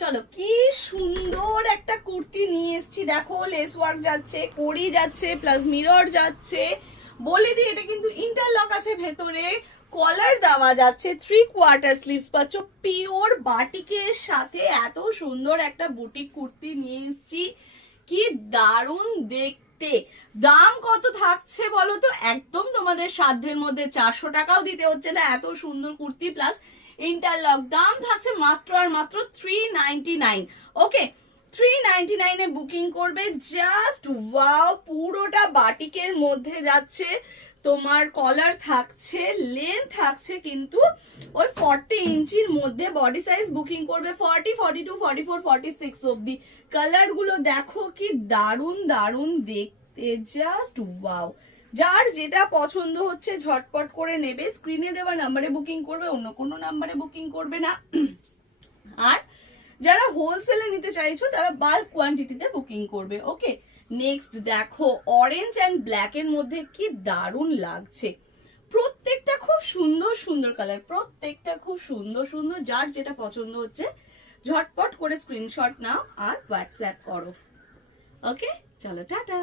চলো কি সুন্দর একটা কুর্তি নিয়ে এসেছি, দেখো লেস ওয়ার্ক যাচ্ছে, কড়ি যাচ্ছে, প্লাস মিরর যাচ্ছে। বলে দিই এটা কিন্তু ইন্টারলক আছে ভেতরে, কলার দেওয়া যাচ্ছে, 3/4 স্লিভস পাচ্ছ, পিওর বাটিকের সাথে এত সুন্দর একটা বুটিক কুর্তি নিয়ে এসেছি। কি দারুণ দেখতে। দাম কত থাকছে বলো তো? একদম তোমাদের সাধ্যের মধ্যে, 400 টাকাও দিতে হচ্ছে না। এত সুন্দর কুর্তি প্লাস ইন্টারলক, দাম থাকছে মাত্র আর মাত্র 399। ওকে, 399 এ বুকিং করবে। জাস্ট ওয়াও, পুরোটা বাটিকের মধ্যে যাচ্ছে। তোমার কলার থাকছে, লেন্থ থাকছে কিন্তু ওই 40 ইঞ্চির মধ্যে। বডি সাইজ বুকিং করবে 40, 42, 44, 46 অব্দি। কালার গুলো দেখো কি দারুন দারুন দেখতে, জাস্ট ওয়াও। যার যেটা পছন্দ হচ্ছে ঝটপট করে নেবে, স্ক্রিনে দেওয়া নাম্বারে বুকিং করবে, অন্য কোনো নাম্বারে বুকিং করবে না। আর যারা হোলসেলে নিতে চাইছো তারা বাল্ক কোয়ান্টিটিতে বুকিং করবে। ওকে, নেক্সট দেখো অরেঞ্জ অ্যান্ড ব্ল্যাক এর মধ্যে কি দারুণ লাগছে। প্রত্যেকটা খুব সুন্দর সুন্দর কালার, প্রত্যেকটা খুব সুন্দর সুন্দর। যার যেটা পছন্দ হচ্ছে ঝটপট করে স্ক্রিনশট নাও আর হোয়াটসঅ্যাপ করো। ওকে, চলো টাটা।